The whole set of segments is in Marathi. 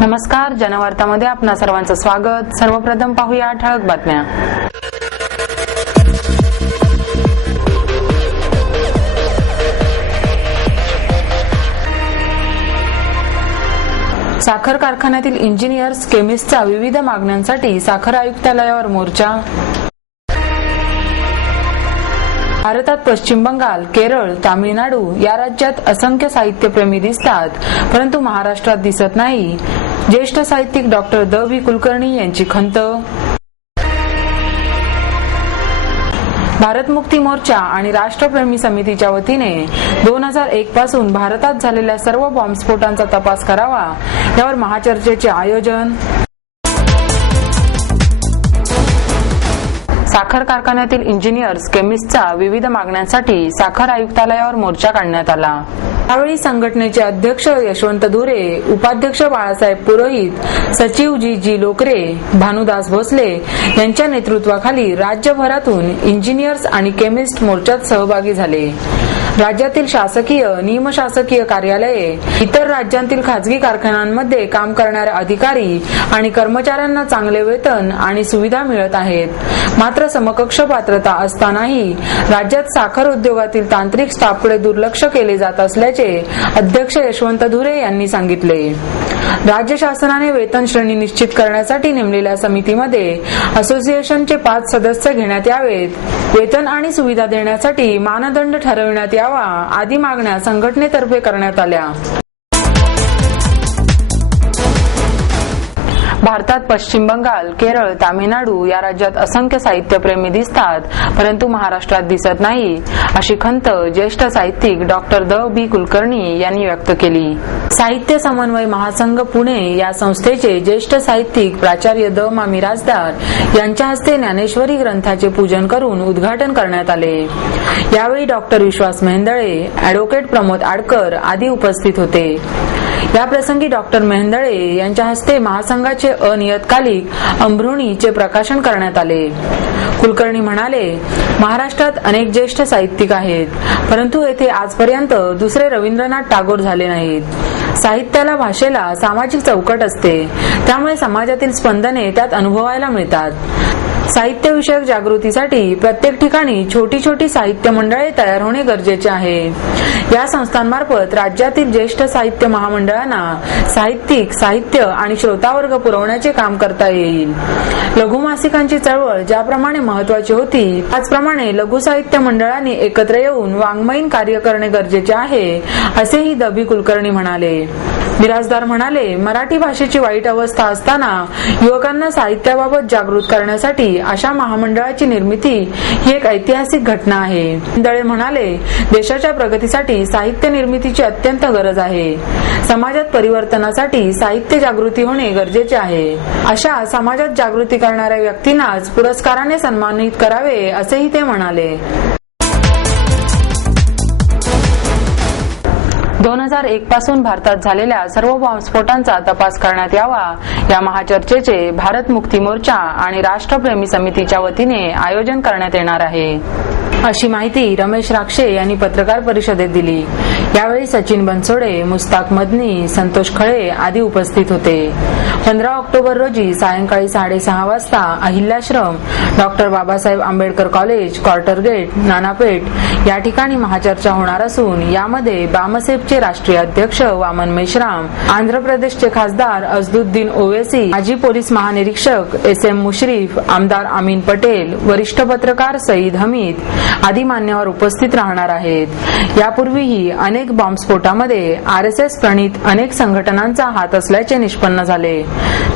नमस्कार, जनवार्तामध्ये आपणा सर्वांचं स्वागत। सर्वप्रथम पाहूया ठळक बातम्या। साखर कारखान्यातील इंजिनियर्स केमिस्टचा विविध मागण्यांसाठी साखर आयुक्तालयावर मोर्चा। भारतात पश्चिम बंगाल, केरळ, तामिळनाडू या राज्यात असंख्य साहित्यप्रेमी दिसतात, परंतु महाराष्ट्रात दिसत नाही। ज्येष्ठ साहित्यिक डॉक्टर द.बी. कुलकर्णी यांची खंत। भारत मुक्ती मोर्चा आणि राष्ट्रप्रेमी समितीच्या वतीने 2001 पासून भारतात झालेल्या सर्व बॉम्बस्फोटांचा तपास करावा, यावर महाचर्चेचे आयोजन। साखर कारखान्यातील इंजिनियर्स केमिस्टचा विविध मागण्यांसाठी साखर आयुक्तालयावर मोर्चा काढण्यात आला। यावेळी संघटनेचे अध्यक्ष यशवंत धुरे, उपाध्यक्ष बाळासाहेब पुरोहित, सचिव जी लोकरे, भानुदास भोसले यांच्या नेतृत्वाखाली राज्यभरातून इंजिनियर्स आणि केमिस्ट मोर्चात सहभागी झाले। राज्यातील शासकीय, निमशासकीय कार्यालये, इतर राज्यांतील खाजगी कारखान्यांमध्ये काम करणाऱ्या अधिकारी आणि कर्मचाऱ्यांना चांगले वेतन आणि सुविधा मिळत आहेत, मात्र समकक्ष पात्रता असतानाही राज्यात साखर उद्योगातील तांत्रिक स्टाफकडे दुर्लक्ष केले जात असल्याचे अध्यक्ष यशवंत धुरे यांनी सांगितले। राज्य शासनाने वेतन श्रेणी निश्चित करण्यासाठी नेमलेल्या समितीमध्ये असोसिएशनचे 5 सदस्य घेण्यात यावेत, वेतन आणि सुविधा देण्यासाठी मानदंड ठरविण्यात यावा आदी मागण्या संघटनेतर्फे करण्यात आल्या। भारतात पश्चिम बंगाल, केरळ, तामिळनाडू या राज्यात असंख्य साहित्यप्रेमी दिसतात, परंतु महाराष्ट्रात दिसत नाही, अशी खंत ज्येष्ठ साहित्यिक डॉक्टर द.बी. कुलकर्णी यांनी व्यक्त केली। साहित्य समन्वय महासंघ पुणे या संस्थेचे ज्येष्ठ साहित्यिक प्राचार्य द. मा. मिरासदार यांच्या हस्ते ज्ञानेश्वरी ग्रंथाचे पूजन करून उद्घाटन करण्यात आले। यावेळी डॉक्टर विश्वास मेहेंदळे, ॲडव्होकेट प्रमोद आडकर आदी उपस्थित होते। या प्रसंगी डॉक्टर मेहेंदळे यांच्या हस्ते महासंघाचे अनियतकालिक अंभृणीचे प्रकाशन करण्यात आले। कुलकर्णी म्हणाले, महाराष्ट्रात अनेक ज्येष्ठ साहित्यिक आहेत, परंतु येथे आजपर्यंत दुसरे रवींद्रनाथ टागोर झाले नाहीत। साहित्याला, भाषेला सामाजिक चौकट असते, त्यामुळे समाजातील स्पंदने त्यात अनुभवायला मिळतात। साहित्य विषयक जागृतीसाठी प्रत्येक ठिकाणी छोटी छोटी साहित्य मंडळे तयार होणे गरजेचे आहे। या संस्थांमार्फत राज्यातील ज्येष्ठ साहित्य महामंडळांना साहित्य आणि श्रोतावर्ग पुरवण्याचे काम करता येईल। लघुमासिकांची चळवळ ज्याप्रमाणे महत्वाची होती, त्याचप्रमाणे लघु साहित्य मंडळांनी एकत्र येऊन वाङ्मयीन कार्य करणे गरजेचे आहे, असेही द.बी. कुलकर्णी म्हणाले। मिरासदार म्हणाले, मराठी भाषेची वाईट अवस्था असताना युवकांना साहित्याबाबत जागृत करण्यासाठी अशा महामंडळाची निर्मिती ही एक ऐतिहासिक घटना आहे। दळे म्हणाले, देशाच्या प्रगतीसाठी साहित्य निर्मितीची अत्यंत गरज आहे। समाजात परिवर्तनासाठी साहित्य जागृती होणे गरजेचे आहे। अशा समाजात जागृती करणाऱ्या व्यक्तींनाच पुरस्काराने सन्मानित करावे, असेही ते म्हणाले। 2001 पासून भारतात झालेल्या सर्व बॉम्बस्फोटांचा तपास करण्यात यावा, या महाचर्चेचे भारत मुक्ती मोर्चा आणि राष्ट्रप्रेमी समितीच्या वतीने आयोजन करण्यात येणार आहे, अशी माहिती रमेश राक्षे यांनी पत्रकार परिषदेत दिली। यावेळी सचिन बनसोडे, मुस्ताक मदनी, संतोष खळे आदी उपस्थित होते। 15 ऑक्टोबर रोजी सायंकाळी 6:30 वाजता Ahilyashram, doctor Babasaheb Ambedkar college, quarter gate, Nanapeth या ठिकाणी महाचर्चा होणार असून यामध्ये बामसेफचे राष्ट्रीय अध्यक्ष वामन मेश्राम, आंध्र प्रदेशचे खासदार असदुद्दीन ओवैसी, माजी पोलीस महानिरीक्षक SM मुश्रीफ, आमदार अमीन पटेल, वरिष्ठ पत्रकार सईद हमीद आदी मान्यवर उपस्थित राहणार आहेत। यापूर्वीही अनेक बॉम्बस्फोटामध्ये RSS प्रणीत अनेक संघटनांचा हात असल्याचे निष्पन्न झाले।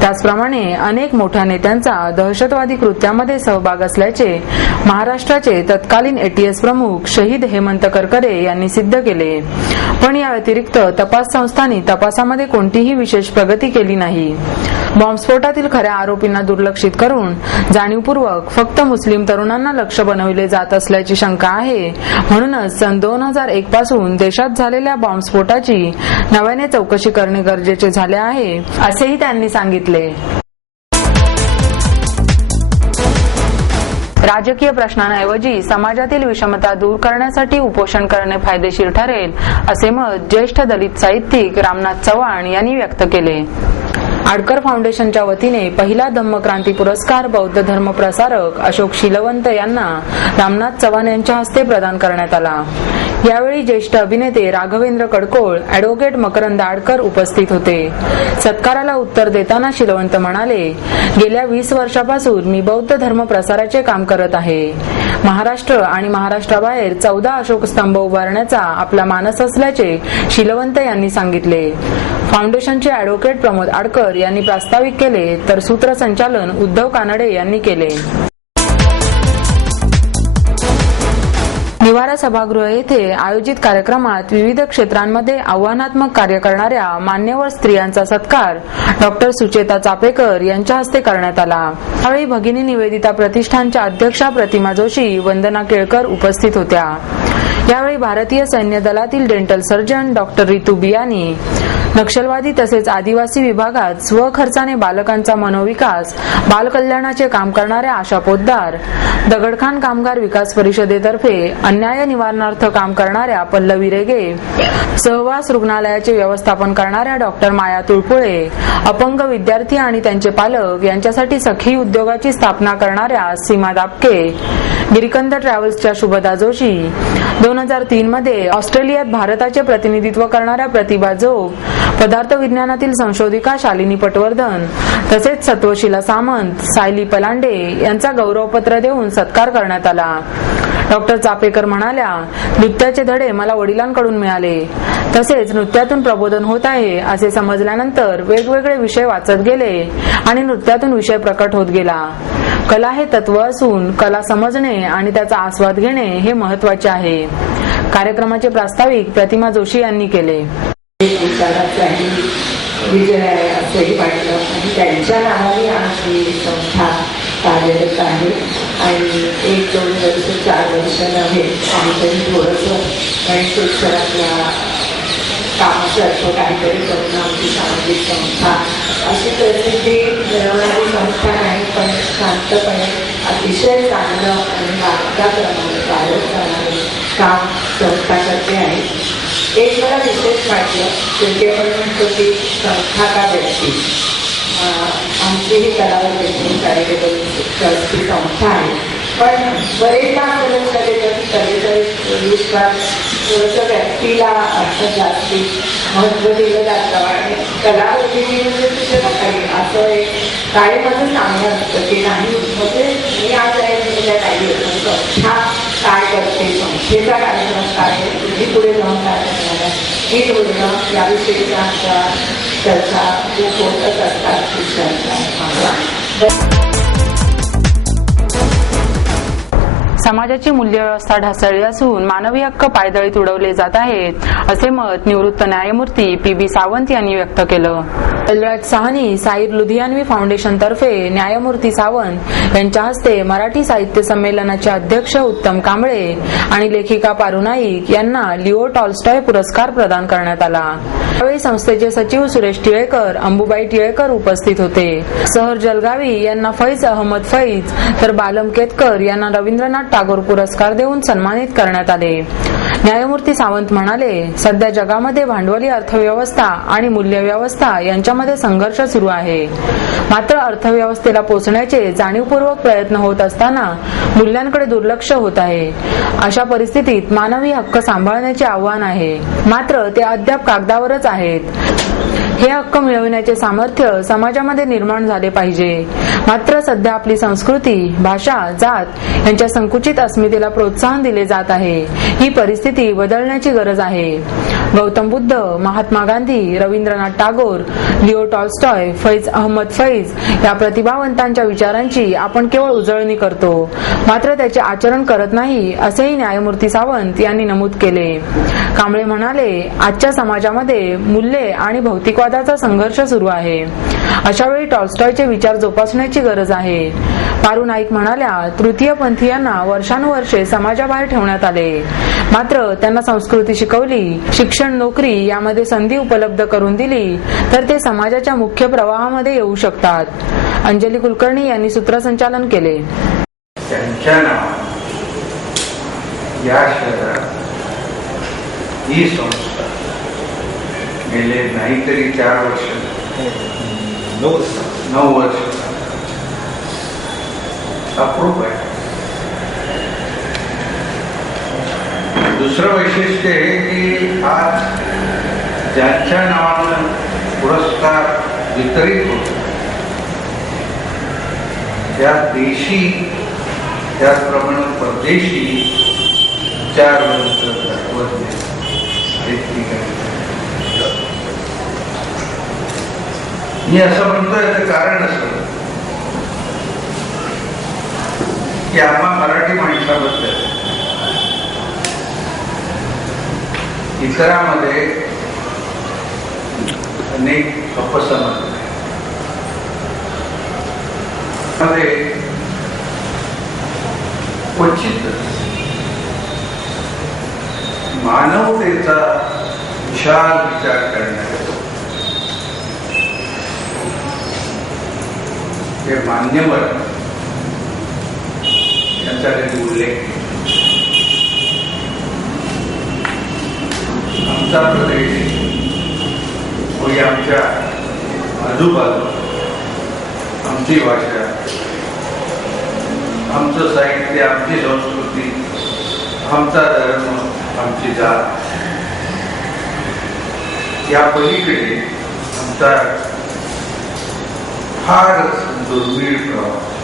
त्याचप्रमाणे अनेक मोठ्या नेत्यांचा दहशतवादी कृत्यामध्ये सहभाग असल्याचे महाराष्ट्राचे तत्कालीन ATS प्रमुख शहीद हेमंत करकरे यांनी सिद्ध केले, पण या व्यतिरिक्त तपास संस्थांनी तपासामध्ये कोणतीही विशेष प्रगती केली नाही। बॉम्बस्फोटातील खऱ्या आरोपींना दुर्लक्षित करून जाणीवपूर्वक फक्त मुस्लिम तरुणांना लक्ष्य बनविले जात असल्याची शंका आहे। म्हणूनच सन 2001 पासून देशात झालेल्या बॉम्बस्फोटाची नव्याने चौकशी करणे गरजेचे झाले आहे, असेही त्यांनी सांगितले। राजकीय प्रश्नांऐवजी समाजातील विषमता दूर करण्यासाठी उपोषण करणे फायदेशीर ठरेल, असे मत ज्येष्ठ दलित साहित्यिक रामनाथ चव्हाण यांनी व्यक्त केले। आडकर फाउंडेशनच्या वतीने पहिला धम्मक्रांती पुरस्कार बौद्ध धर्म प्रसारक अशोक शीलवंत यांना रामनाथ चव्हाण यांच्या हस्ते प्रदान करण्यात आला। यावेळी ज्येष्ठ अभिनेते राघवेंद्र कडकोळ, ॲडव्होकेट मकरंद आडकर उपस्थित होते। सत्काराला उत्तर देताना शीलवंत म्हणाले, गेल्या 20 वर्षापासून मी बौद्ध धर्म प्रसाराचे काम करत आहे। महाराष्ट्र आणि महाराष्ट्राबाहेर 14 अशोक स्तंभ उभारण्याचा आपला मानस असल्याचे शीलवंत यांनी सांगितले। फाउंडेशनचे ॲडव्होकेट प्रमोद आडकर यांनी प्रास्ताविक केले, तर सूत्रसंचालन उद्धव कानडे यांनी केले। निवारा सभागृह येथे आयोजित कार्यक्रमात विविध क्षेत्रांमध्ये आव्हानात्मक कार्य करणाऱ्या मान्यवर स्त्रियांचा सत्कार डॉक्टर सुचेता चापेकर यांच्या हस्ते करण्यात आला। यावेळी भगिनी निवेदिता प्रतिष्ठानच्या अध्यक्षा प्रतिमा जोशी, वंदना केळकर उपस्थित होत्या। यावेळी भारतीय सैन्य दलातील dental surgeon doctor Ritu Biyani, नक्षलवादी तसेच आदिवासी विभागात स्वखर्चाने बालकांचा मनोविकास, बालकल्याणाचे काम करणाऱ्या आशा पोद्दार, दगडखान कामगार विकास परिषदेतर्फे अन्याय निवारणार्थ काम करणाऱ्या पल्लवी रेगे, सहवास रुग्णालयाचे व्यवस्थापन करणाऱ्या डॉक्टर माया तुळपुळे, अपंग विद्यार्थी आणि त्यांचे पालक यांच्यासाठी सखी उद्योगाची स्थापना करणाऱ्या सीमा दापके, गिरिकंद ट्रॅव्हल्सच्या शुभदा जोशी, 2003 मध्ये ऑस्ट्रेलियात भारताचे प्रतिनिधित्व करणाऱ्या प्रतिभा जोग, पदार्थ विज्ञानातील संशोधिका शालिनी पटवर्धन तसेच सत्वशीला सामंत, सायली पलांडे यांचा गौरवपत्र देऊन सत्कार करण्यात आला। डॉक्टर चापेकर म्हणाल्या, नृत्याचे धडे मला वडिलांकडून मिळाले, तसेच नृत्यातून प्रबोधन होत आहे असे समजल्यानंतर वेगवेगळे विषय वाचत गेले आणि नृत्यातून विषय प्रकट होत गेला। कला हे तत्व असून कला समजणे आणि त्याचा आस्वाद घेणे हे महत्त्वाचे आहे। कार्यक्रमाचे प्रास्ताविक प्रतिमा जोशी यांनी केले। विजय असंही वाटलं आणि त्यांच्या नावाने आज ही संस्था कार्यरत आहे आणि 1-2 वर्ष 4 वर्ष नव्हे आणि तरी थोडंसं गणेशोत्सवातल्या कामासारखं काहीतरी करून आमची सामाजिक संस्था अशी प्रसिद्धी मिळवणारी संस्था नाही, पण शांतपणे अतिशय चांगलं आणि वार्ताप्रमाणे कार्य करणारे काम संस्था करते आहे। एक मला विशेष वाटलं, शेवटी आपण म्हणतो की संस्था का व्यक्ती, आमची ही कलावर व्यक्ती चॅरिटेबल ट्रस्टची संस्था आहे, पण बरेचदा असं लक्षात येतं की कधीतरी विश्वास थोडंसं व्यक्तीला असं जास्ती महत्त्व दिलं जातं आणि कलावृत्ती म्हणजे तुझं काही असं एक काही माझं सांगणं असतं की नाही, म्हणजे मी आज आहे तुझ्या काही संस्था काय करते, संस्थेचा कार्यक्रम काय आहे, तुम्ही पुढे जाऊन काय करणार आहे हे बोलणं याविषयीच्या आमच्या चर्चा खूप होतच असतात शिक्षणाचा। समाजाची मूल्यव्यवस्था ढासळली असून मानवी हक्क पायदळीत उडवले जात आहेत असे मत निवृत्त न्यायमूर्ती पी.बी. सावंत यांनी व्यक्त केलं। बलराज साहनी साईर लुधियानवी फाउंडेशन तर्फे न्यायमूर्ती सावंत यांच्या हस्ते मराठी साहित्य संमेलनाचे अध्यक्ष उत्तम कांबळे आणि लेखिका पारू नाईक यांना लिओ टॉल्स्टॉय पुरस्कार प्रदान करण्यात आला। यावेळी संस्थेचे सचिव सुरेश टिळेकर, अंबुबाई टिळेकर उपस्थित होते। सहर जलगावी यांना फैज अहमद फैज तर बालम केतकर यांना रवींद्रनाथ टागोर पुरस्कार देऊन सन्मानित करण्यात आले। न्यायमूर्ती सावंत म्हणाले, सध्या जगामध्ये भांडवली अर्थव्यवस्था आणि मूल्यव्यवस्था यांच्यामध्ये संघर्ष सुरू आहे, मात्र अर्थव्यवस्थेला पोचण्याचे जाणीवपूर्वक प्रयत्न होत असताना मूल्यांकडे दुर्लक्ष होत आहे। अशा परिस्थितीत मानवी हक्क सांभाळण्याचे आव्हान आहे, मात्र ते अद्याप कागदावरच आहेत। हे हक्क मिळविण्याचे सामर्थ्य समाजामध्ये निर्माण झाले पाहिजे, मात्र सध्या आपली संस्कृती, भाषा, जात यांच्या संकुचित अस्मितेला प्रोत्साहन दिले जात आहे। ही परिस्थिती बदलण्याची गरज आहे। गौतम बुद्ध, महात्मा गांधी, रवींद्रनाथ टागोर, लिओ टॉल्स्टॉय, फैज अहमद फैज या प्रतिभावंतांच्या विचारांची आपण केवळ उजळणी करतो, मात्र त्याचे आचरण करत नाही असेही न्यायमूर्ती सावंत यांनी नमूद केले। कांबळे म्हणाले, आजच्या समाजामध्ये मूल्ये आणि भौतिकवादाचा संघर्ष सुरू आहे। अशावेळी टॉल्स्टॉयचे विचार जोपासण्याची गरज आहे। पारू नाईक म्हणाल्या, तृतीयपंथीयांना वर्षानुवर्षे समाजाबाहेर ठेवण्यात आले, मात्र त्यांना संस्कृती शिकवली, शिक्षण, नोकरी यामध्ये संधी उपलब्ध करून दिली तर ते समाजाच्या मुख्य प्रवाहामध्ये येऊ शकतात। अंजली कुलकर्णी यांनी सूत्रसंचालन केले। त्यांच्या नावाने या शहरात ही संस्था गेले नाहीतरी 4 वर्ष 9 वर्ष अप्रूप आहे. दुसरं वैशिष्ट्य हे की आज ज्यांच्या नावानं पुरस्कार वितरित होतो त्या देशी त्याचप्रमाणे परदेशी विचारवंत तत्वज्ञ मी असं म्हणतोय याचं कारण असं की आम्हा मराठी माणसाबद्दल इतरांमध्ये अनेक अपसमज मध्ये क्वचित मानवतेचा विशाल विचार करण्यात हे मान्यवर यांचा कधी उल्लेख आमचा प्रदेश व आमच्या आजूबाजू आमची भाषा आमचं साहित्य आमची संस्कृती आमचा धर्म आमची जात या पलीकडे आमचा फारच दुर्मिळ प्रवास